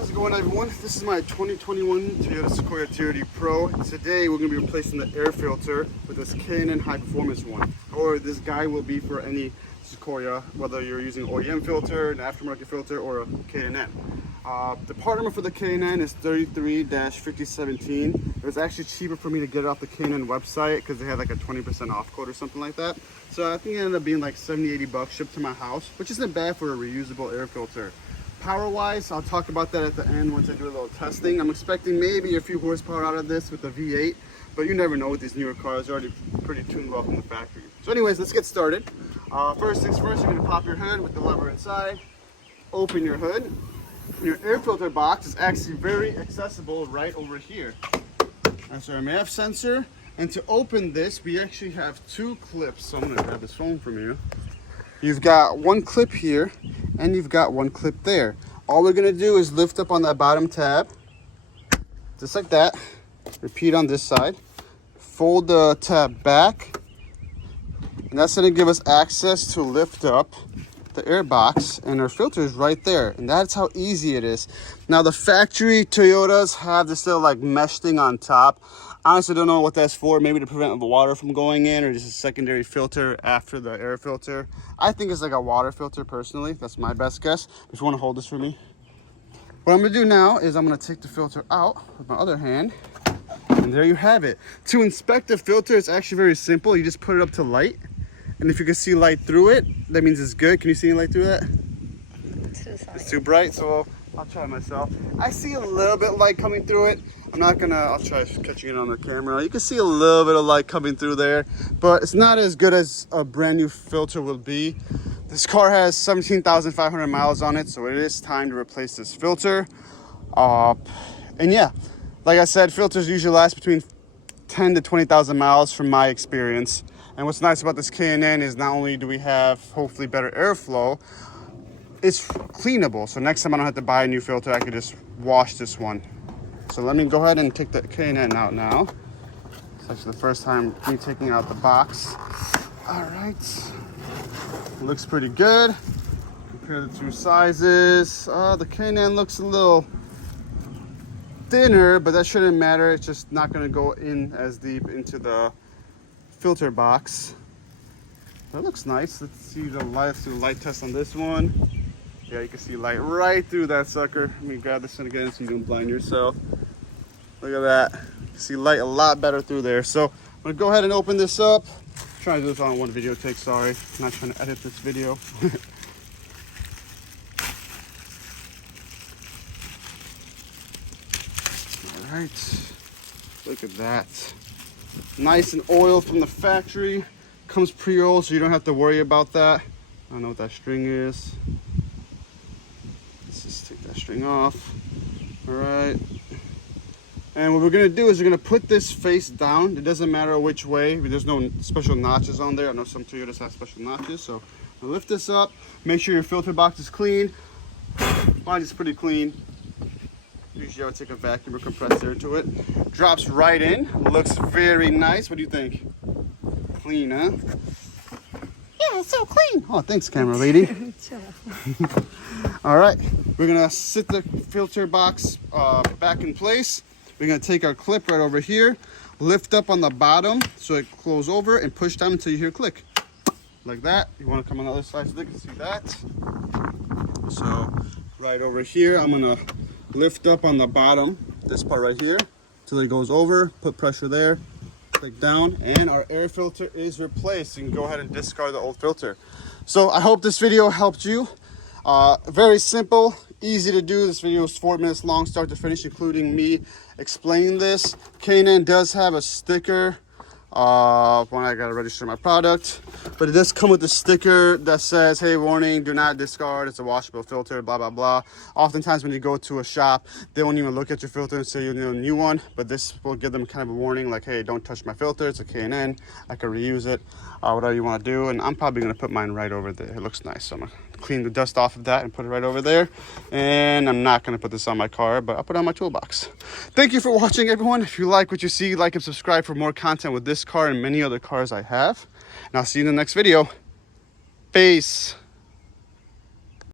How's it going, everyone? This is my 2021 Toyota Sequoia TRD Pro. Today we're going to be replacing the air filter with this K&N high performance one. Or this guy will be for any Sequoia, whether you're using OEM filter, an aftermarket filter, or a K&N. The part number for the K&N is 33-5017. It was actually cheaper for me to get it off the K&N website because they had like a 20% off code or something like that. So I think it ended up being like 70-80 bucks shipped to my house, which isn't bad for a reusable air filter. Power wise, I'll talk about that at the end once I do a little testing. I'm expecting maybe a few horsepower out of this with the V8, but you never know with these newer cars. They're already pretty tuned well from the factory. So anyways, let's get started. First things first, you're gonna pop your hood with the lever inside, open your hood. Your air filter box is actually very accessible right over here. That's our MAF sensor. And to open this, we actually have two clips. So I'm gonna grab this phone from you. You've got one clip here and you've got one clip there. All we're gonna do is lift up on that bottom tab, just like that. Repeat on this side. Fold the tab back, and that's gonna give us access to lift up the air box, and our filter is right there. And that's how easy it is. Now the factory Toyotas have this little like mesh thing on top. I honestly don't know what that's for. Maybe to prevent the water from going in, or just a secondary filter after the air filter. I think it's like a water filter personally. That's my best guess. If you want to hold this for me. What I'm gonna do now is I'm gonna take the filter out with my other hand. And there you have it. To inspect the filter, it's actually very simple. You just put it up to light. And if you can see light through it, that means it's good. Can you see any light through that? It's too bright, so I'll try myself. I see a little bit of light coming through it. I'll try catching it on the camera. You can see a little bit of light coming through there, but it's not as good as a brand new filter will be. This car has 17,500 miles on it, so it is time to replace this filter. And yeah, like I said, filters usually last between 10 to 20,000 miles from my experience. And what's nice about this K&N is not only do we have hopefully better airflow, it's cleanable. So next time I don't have to buy a new filter, I could just wash this one. So let me go ahead and take the K&N out now. It's actually the first time me taking out the box. All right, looks pretty good. Compare the two sizes. The K&N looks a little thinner, but that shouldn't matter. It's just not gonna go in as deep into the filter box. That looks nice. Let's see the light. Let's do a light test on this one. Yeah, you can see light right through that sucker. Let me grab this one again so you don't blind yourself. Look at that. You can see light a lot better through there. So I'm gonna go ahead and open this up. I'm trying to do this all in one video take, sorry. I'm not trying to edit this video. All right, look at that. Nice and oiled from the factory. Comes pre-oiled, so you don't have to worry about that. I don't know what that string is. Let's just take that string off. All right. And what we're gonna do is we're gonna put this face down. It doesn't matter which way. There's no special notches on there. I know some Toyotas have special notches. So I'll lift this up. Make sure your filter box is clean. Mine is pretty clean. Usually I would take a vacuum or compressor to it. Drops right in. Looks very nice. What do you think? Clean, huh? Yeah, it's so clean. Oh, thanks, camera lady. All right, we're gonna sit the filter box back in place. We're gonna take our clip right over here, lift up on the bottom so it close over, and push down until you hear click. Like that. You wanna come on the other side so they can see that. So right over here, I'm gonna lift up on the bottom, this part right here, till it goes over, put pressure there, click down, and our air filter is replaced. You can go ahead and discard the old filter. So I hope this video helped you. Very simple, easy to do. This video is 4 minutes long, start to finish, including me explaining this. K&N does have a sticker when I gotta register my product, but it does come with a sticker that says, hey, warning, do not discard, it's a washable filter, blah blah blah. Oftentimes when you go to a shop, they won't even look at your filter and say you need a new one, but this will give them kind of a warning like, hey, don't touch my filter, it's a K&N, I can reuse it, whatever you want to do. And I'm probably going to put mine right over there. It looks nice, so I'm gonna clean the dust off of that and put it right over there. And I'm not going to put this on my car, but I'll put it on my toolbox. Thank you for watching, everyone. If you like what you see, like and subscribe for more content with this car and many other cars I have. And I'll see you in the next video. Peace.